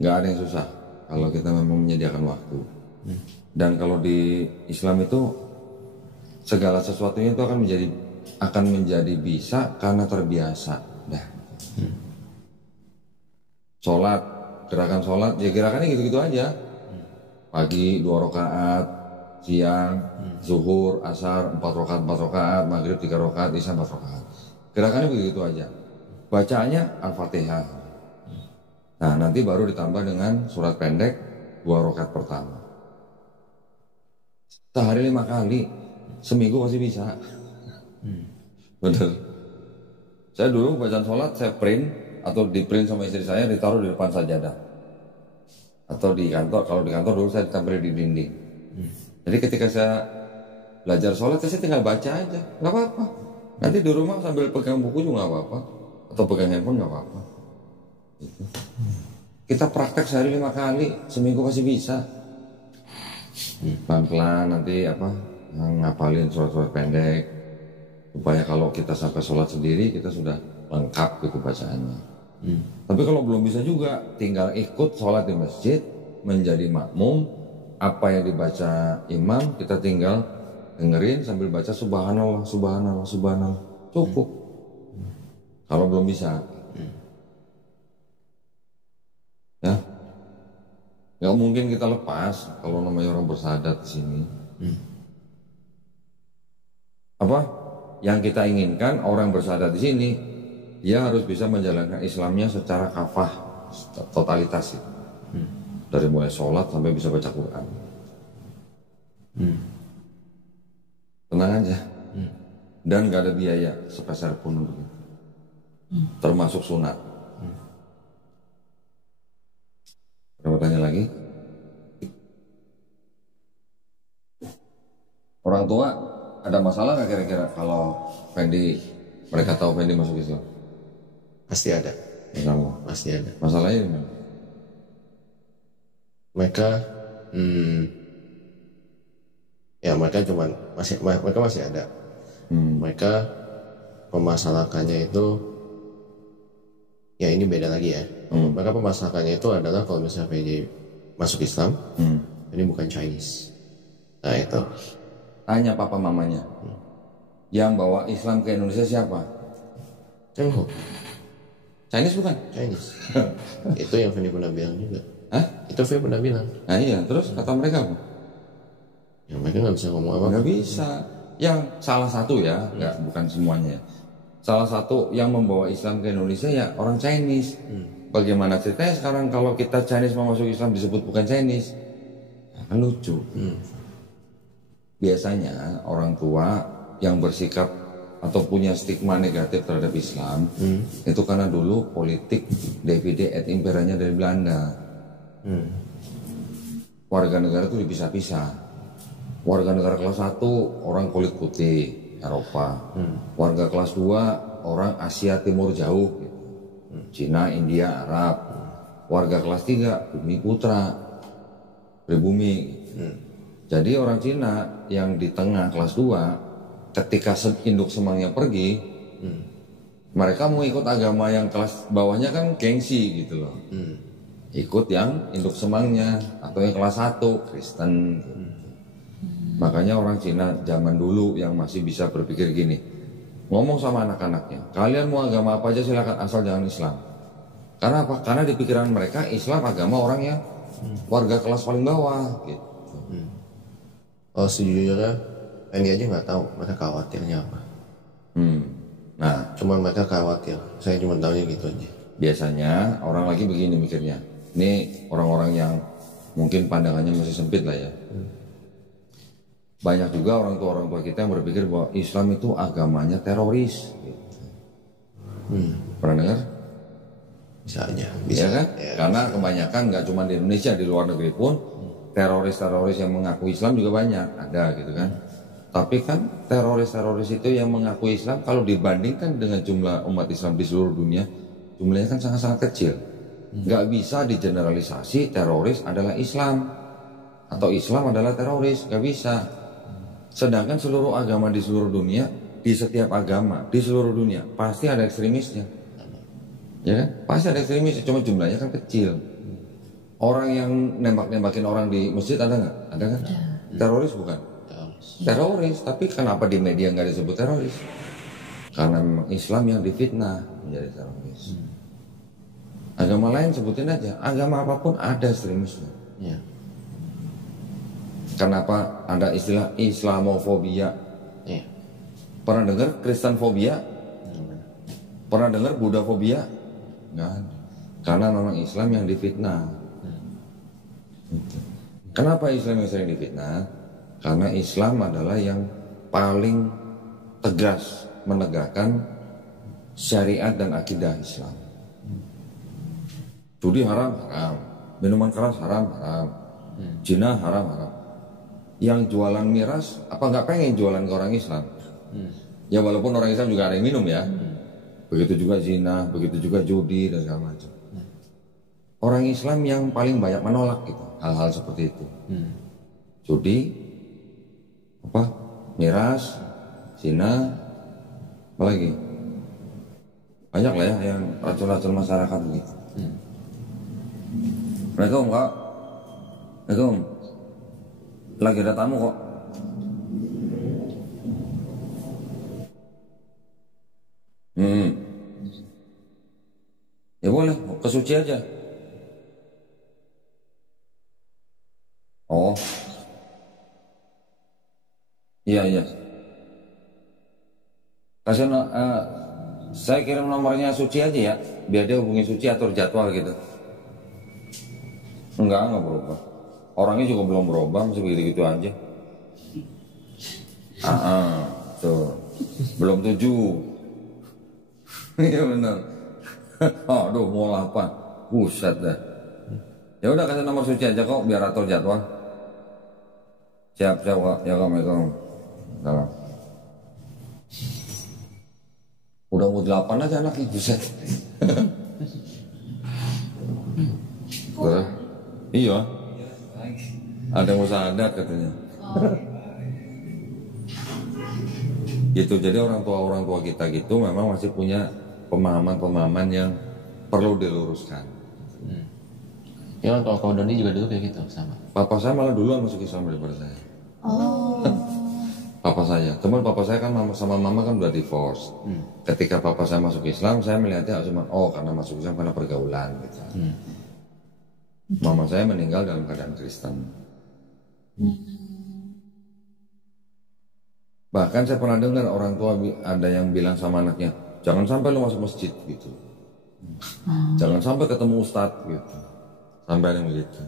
Nggak ada yang susah kalau kita memang menyediakan waktu. Dan kalau di Islam itu segala sesuatunya itu akan menjadi akan menjadi bisa karena terbiasa. Nah, sholat, gerakan sholat, ya gerakannya gitu-gitu aja. Pagi 2 rakaat, siang, zuhur, asar 4 rakaat, 4 rakaat, maghrib 3 rakaat, isya 4 rakaat. Gerakannya begitu aja. Bacaannya Al-Fatihah. Nah, nanti baru ditambah dengan surat pendek 2 rakaat pertama. Sehari 5 kali, seminggu pasti bisa. Bener. Saya dulu bacaan sholat saya print atau di print sama istri saya, ditaruh di depan sajadah. Atau di kantor, kalau di kantor dulu saya ditempel di dinding. Jadi ketika saya belajar sholat, saya tinggal baca aja, nggak apa-apa. Nanti di rumah sambil pegang buku juga nggak apa-apa, atau pegang handphone nggak apa-apa. Gitu. Kita praktek sehari 5 kali, seminggu pasti bisa. Pelan-pelan nanti ngapalin surat-surat pendek, supaya kalau kita sampai sholat sendiri kita sudah lengkap gitu bacaannya. Tapi kalau belum bisa juga, tinggal ikut sholat di masjid, menjadi makmum, apa yang dibaca imam kita tinggal dengerin sambil baca subhanallah, subhanallah, subhanallah, cukup. Kalau belum bisa, ya, nggak mungkin kita lepas kalau namanya orang bersahadat di sini. Apa yang kita inginkan orang bersahadat di sini? Dia harus bisa menjalankan Islamnya secara kafah, totalitas itu. Dari mulai sholat sampai bisa baca Quran. Tenang aja. Dan gak ada biaya sepeser pun untuk itu. Termasuk sunat. Ada tanya lagi? Orang tua ada masalah gak kira-kira kalau mereka tahu Fendi masuk Islam? Pasti ada. Pasti ada. Masalahnya gimana? Mereka ya mereka masih ada. Mereka pemasalahkannya itu ya ini beda lagi ya. Mereka pemasalahkannya itu adalah kalau misalnya PJ masuk Islam, ini bukan Chinese. Nah itu. Tanya papa mamanya. Yang bawa Islam ke Indonesia siapa? Tiongkok. Chinese bukan? Chinese. Itu yang Fendi pernah bilang juga. Hah? Itu Fendi pernah bilang. Nah iya, terus kata mereka apa? Ya mereka nggak bisa ngomong apa-apa. Nggak bisa. Yang salah satu ya, bukan semuanya. Salah satu yang membawa Islam ke Indonesia ya orang Chinese. Bagaimana ceritanya sekarang kalau kita Chinese mau masuk Islam disebut bukan Chinese? Ya, kan lucu. Biasanya orang tua yang bersikap atau punya stigma negatif terhadap Islam itu karena dulu politik divide et imperanya dari Belanda. Warga negara itu dipisah-pisah. Warga negara kelas 1 orang kulit putih Eropa, warga kelas 2 orang Asia Timur jauh, Cina, India, Arab. Warga kelas 3 bumi putra, pribumi. Jadi orang Cina yang di tengah kelas 2 ketika induk semangnya pergi, mereka mau ikut agama yang kelas bawahnya kan gengsi gitu loh. Ikut yang induk semangnya atau yang kelas 1 Kristen. Makanya orang Cina zaman dulu yang masih bisa berpikir gini, ngomong sama anak-anaknya, kalian mau agama apa aja silakan asal jangan Islam. Karena apa? Karena di pikiran mereka Islam agama orang yang warga kelas paling bawah gitu. Oh sejujurnya ini aja nggak tahu mereka khawatirnya apa. Nah, cuma mereka khawatir. Saya cuma tahunya gitu aja. Biasanya orang lagi begini mikirnya. Ini orang-orang yang mungkin pandangannya masih sempit lah ya. Banyak juga orang tua kita yang berpikir bahwa Islam itu agamanya teroris. Gitu. Pernah dengar? Bisa aja. Bisa kan? Ya, karena bisa. Kebanyakan nggak cuma di Indonesia, di luar negeri pun teroris-teroris yang mengaku Islam juga banyak, ada gitu kan. Tapi kan teroris-teroris itu yang mengaku Islam kalau dibandingkan dengan jumlah umat Islam di seluruh dunia, jumlahnya kan sangat-sangat kecil. Nggak bisa digeneralisasi teroris adalah Islam atau Islam adalah teroris, nggak bisa. Sedangkan seluruh agama di seluruh dunia, di setiap agama di seluruh dunia pasti ada ekstremisnya, ya kan? Pasti ada ekstremisnya, cuma jumlahnya kan kecil. Orang yang nembak-nembakin orang di masjid ada nggak? Ada kan? Teroris bukan? Teroris, tapi kenapa di media nggak disebut teroris? Karena memang Islam yang difitnah menjadi teroris. Agama lain sebutin aja, agama apapun ada ekstremisme. Ya. Kenapa ada istilah Islamofobia? Ya. Pernah dengar Kristenfobia? Pernah dengar Buddhafobia? Nggak ada. Karena memang Islam yang difitnah. Kenapa Islam yang sering difitnah? Karena Islam adalah yang paling tegas menegakkan syariat dan akidah Islam. Judi haram, haram. Minuman keras haram, haram. Zina haram, haram. Yang jualan miras, apa nggak pengen jualan ke orang Islam? Ya walaupun orang Islam juga ada yang minum ya. Begitu juga zina, begitu juga judi dan segala macam. Orang Islam yang paling banyak menolak gitu, hal-hal seperti itu. Judi, apa? Miras, zina, apa lagi? Banyak lah ya yang racun-racun masyarakat begitu. Assalamualaikum kak. Assalamualaikum. Lagi ada tamu kok. Ya boleh, ke suci aja. Oh. Iya, iya. Kasih saya kirim nomornya Suci aja ya, biar dia hubungi Suci atur jadwal gitu. Enggak berubah. Orangnya juga belum berubah, masih begitu-gitu aja. Tuh. Belum 7. Iya benar. Aduh, mau 8. Buset dah. Ya udah kasih nomor Suci aja kok, biar atur jadwal. Siap kok. Ya Assalamualaikum. Salam. Udah mau 8 aja anaknya, buset. Iya. Ada yang mau sadar katanya. Gitu, jadi orang tua kita gitu memang masih punya pemahaman yang perlu diluruskan. Ya orang tua kau Doni juga dulu kayak gitu sama. Papa saya malah duluan masuk Islam daripada saya. Papa saya, teman papa saya kan sama mama kan udah divorce. Ketika papa saya masuk Islam, saya melihatnya cuma karena masuk Islam karena pergaulan gitu. Mama saya meninggal dalam keadaan Kristen. Bahkan saya pernah dengar orang tua ada yang bilang sama anaknya, jangan sampai lo masuk masjid gitu. Jangan sampai ketemu ustadz gitu. Sampai ada yang begitu.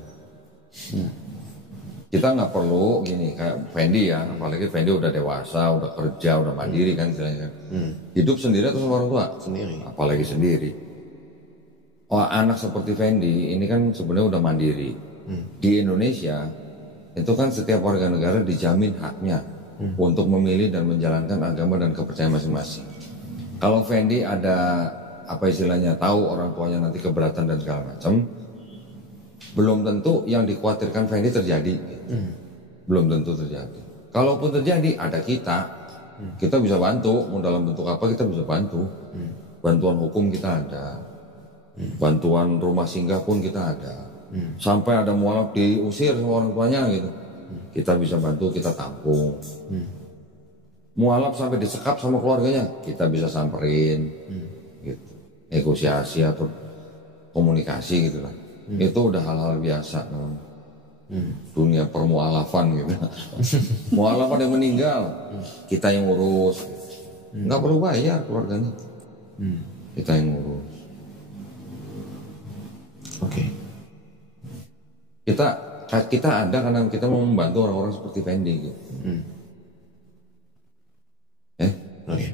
Kita nggak perlu gini kayak Fendi ya, apalagi Fendi udah dewasa, udah kerja, udah mandiri kan istilahnya. Hidup sendiri atau sama orang tua? Sendiri. Apalagi sendiri. Anak seperti Fendi ini kan sebenarnya udah mandiri. Di Indonesia itu kan setiap warga negara dijamin haknya untuk memilih dan menjalankan agama dan kepercayaan masing-masing. Kalau Fendi ada apa istilahnya tahu orang tuanya nanti keberatan dan segala macam, belum tentu yang dikhawatirkan Fendi terjadi. Belum tentu terjadi. Kalaupun terjadi ada kita bisa bantu. Mau dalam bentuk apa kita bisa bantu. Bantuan hukum kita ada. Bantuan rumah singgah pun kita ada. Sampai ada mualaf diusir sama orang tuanya gitu, kita bisa bantu, kita tampung. Mualaf sampai disekap sama keluarganya, kita bisa samperin, gitu. Negosiasi atau komunikasi gitu lah. Itu udah hal-hal biasa dunia permualafan gitu. Mualaf ada yang meninggal, kita yang urus, nggak perlu bayar keluarganya, kita yang urus. Oke. Kita ada karena kita mau membantu orang-orang seperti Fendi gitu. Oke.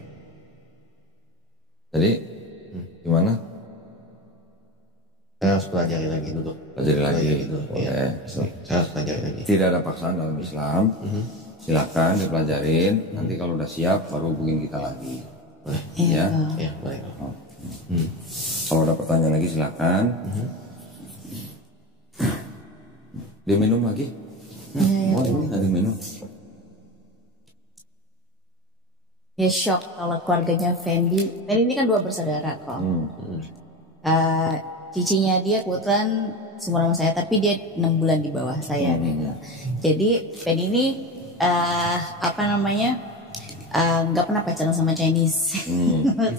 Jadi gimana? Saya harus pelajari lagi dulu. Pelajari lagi. Ya. Saya harus pelajari lagi. Tidak ada paksaan dalam Islam. Silakan dipelajarin. Nanti kalau udah siap baru hubungin kita lagi. Boleh. Ya. Ya, boleh. Kalau ada pertanyaan lagi silakan. Diminum lagi? Oh ini tadi minum. Ya shock kalau keluarganya Fendi. Fendi ini kan 2 bersaudara kok. Cicinya dia kebetulan seumur sama saya, tapi dia 6 bulan di bawah saya. Jadi Fendi ini nggak pernah pacaran sama Chinese.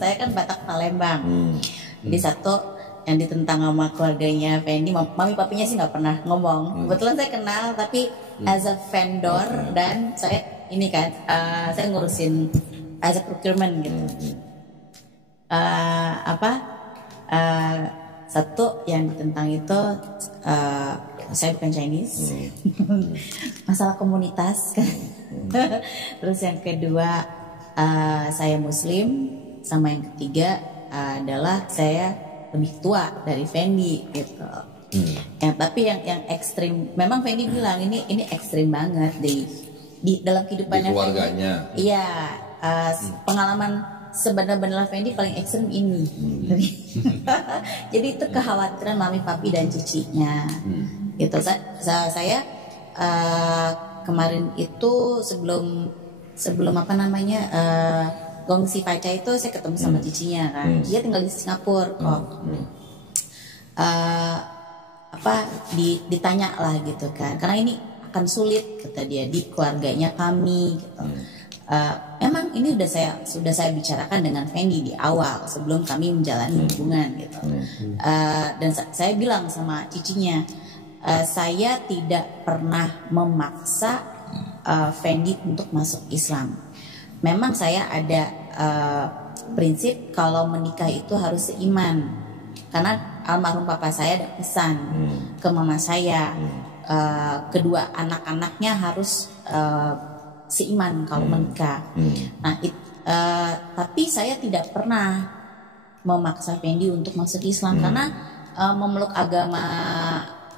Saya kan Batak Palembang. Jadi satu yang ditentang sama keluarganya Fendi, mami papinya sih nggak pernah ngomong. Kebetulan saya kenal, tapi as a vendor dan saya ini kan saya ngurusin as a procurement gitu. Satu yang ditentang itu saya bukan Chinese, masalah komunitas kan. Terus yang kedua saya Muslim, sama yang ketiga adalah saya lebih tua dari Fendi gitu. Tapi yang ekstrim, memang Fendi bilang ini ekstrim banget di dalam kehidupannya. Di keluarganya. Fendi, iya, pengalaman sebenarnya Fendi paling ekstrim ini. Jadi itu kekhawatiran mami, papi dan cicinya. Gitu. Saya kemarin itu sebelum apa namanya Gongsi Paca itu saya ketemu sama cicinya kan. Dia tinggal di Singapura kok. Ditanya lah gitu kan. Karena ini akan sulit kata dia di keluarganya kami gitu. Emang ini sudah saya bicarakan dengan Fendi di awal sebelum kami menjalani hubungan gitu. Dan saya bilang sama cicinya, saya tidak pernah memaksa Fendi untuk masuk Islam. Memang saya ada prinsip kalau menikah itu harus seiman, karena almarhum papa saya ada pesan ke mama saya, kedua anak-anaknya harus seiman kalau menikah. Nah, tapi saya tidak pernah memaksa Fendi untuk masuk Islam karena memeluk agama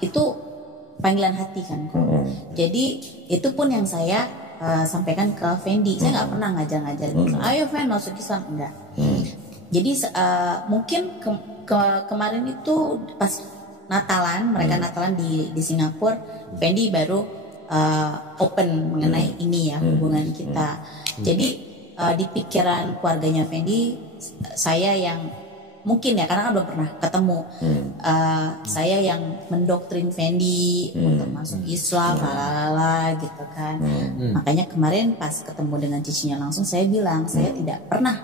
itu panggilan hati kan. Jadi itu pun yang saya sampaikan ke Fendi. Saya nggak pernah ngajar-ngajar ayo Fendi masuk Islam, enggak. Jadi mungkin kemarin itu pas Natalan, mereka Natalan di Singapura, Fendi baru open mengenai ini ya, hubungan kita. Jadi di pikiran keluarganya Fendi, saya yang mungkin ya, karena kan belum pernah ketemu, saya yang mendoktrin Fendi untuk masuk Islam, gitu kan. Makanya kemarin pas ketemu dengan cicinya langsung, saya bilang saya tidak pernah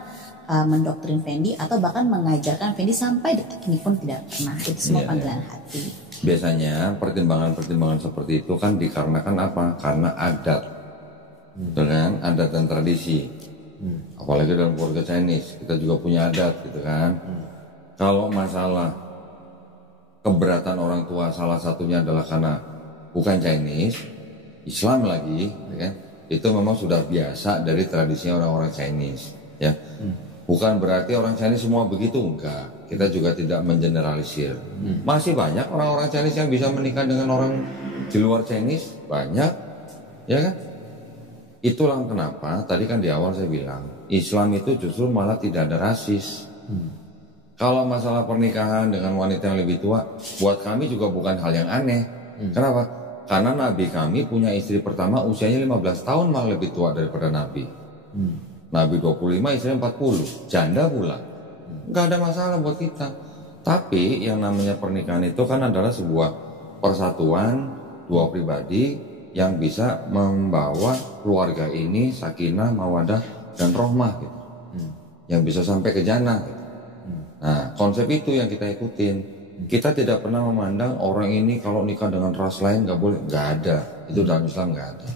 mendoktrin Fendi atau bahkan mengajarkan Fendi, sampai detik ini pun tidak pernah. Itu semua panggilan hati. Biasanya pertimbangan-pertimbangan seperti itu kan dikarenakan apa? Karena adat, dengan adat dan tradisi. Apalagi dalam keluarga Chinese, kita juga punya adat gitu kan. Kalau masalah keberatan orang tua salah satunya adalah karena bukan Chinese, Islam lagi, ya kan? Itu memang sudah biasa dari tradisinya orang-orang Chinese, ya. Bukan berarti orang Chinese semua begitu, enggak. Kita juga tidak mengeneralisir. Masih banyak orang-orang Chinese yang bisa menikah dengan orang di luar Chinese, banyak, ya kan? Itulah kenapa tadi kan di awal saya bilang Islam itu justru malah tidak ada rasis. Kalau masalah pernikahan dengan wanita yang lebih tua, buat kami juga bukan hal yang aneh. Kenapa? Karena Nabi kami punya istri pertama usianya 15 tahun malah lebih tua daripada Nabi. Nabi 25, istrinya 40, janda pula. Gak ada masalah buat kita. Tapi yang namanya pernikahan itu kan adalah sebuah persatuan dua pribadi yang bisa membawa keluarga ini sakinah, mawadah, dan rohmah gitu. Yang bisa sampai ke jannah gitu. Nah, konsep itu yang kita ikutin. Kita tidak pernah memandang orang ini kalau nikah dengan ras lain nggak boleh, nggak ada. Itu dalam Islam nggak ada.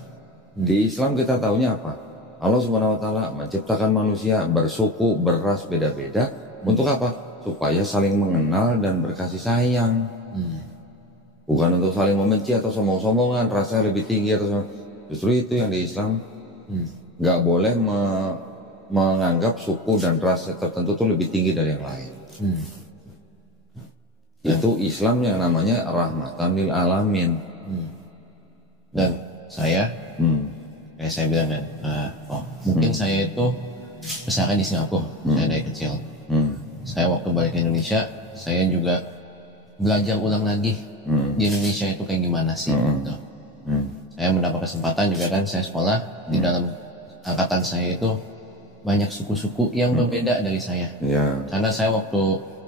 Di Islam kita taunya apa? Allah Subhanahu Wa Taala menciptakan manusia bersuku, beras beda-beda. Untuk apa? Supaya saling mengenal dan berkasih sayang. Bukan untuk saling membenci atau sombong-sombongan, rasanya lebih tinggi atau justru itu yang di Islam nggak boleh menganggap suku dan ras tertentu itu lebih tinggi dari yang lain. Itu Islam yang namanya rahmatan lil alamin. Dan saya kayak saya bilang kan, mungkin saya itu besarkan di Singapura, saya dari kecil. Saya waktu balik ke Indonesia, saya juga belajar ulang lagi di Indonesia itu kayak gimana sih. Gitu. Saya mendapat kesempatan juga kan, saya sekolah di dalam angkatan saya itu banyak suku-suku yang berbeda dari saya. Karena saya waktu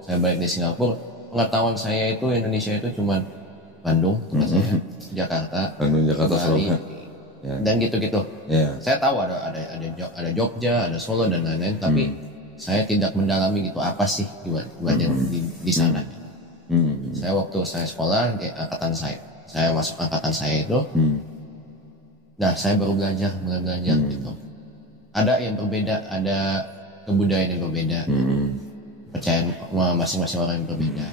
saya balik di Singapura, pengetahuan saya itu Indonesia itu cuma Bandung, saya, Jakarta, Bandung, Jakarta, Bali, dan gitu-gitu. Ya. Saya tahu ada Jogja, ada Solo dan lain-lain, tapi saya tidak mendalami gitu apa sih yang di sana. Saya waktu saya sekolah di angkatan saya masuk angkatan saya itu, nah saya baru mulai belajar gitu. Ada yang berbeda, ada kebudayaan yang berbeda, percayaan masing-masing orang yang berbeda.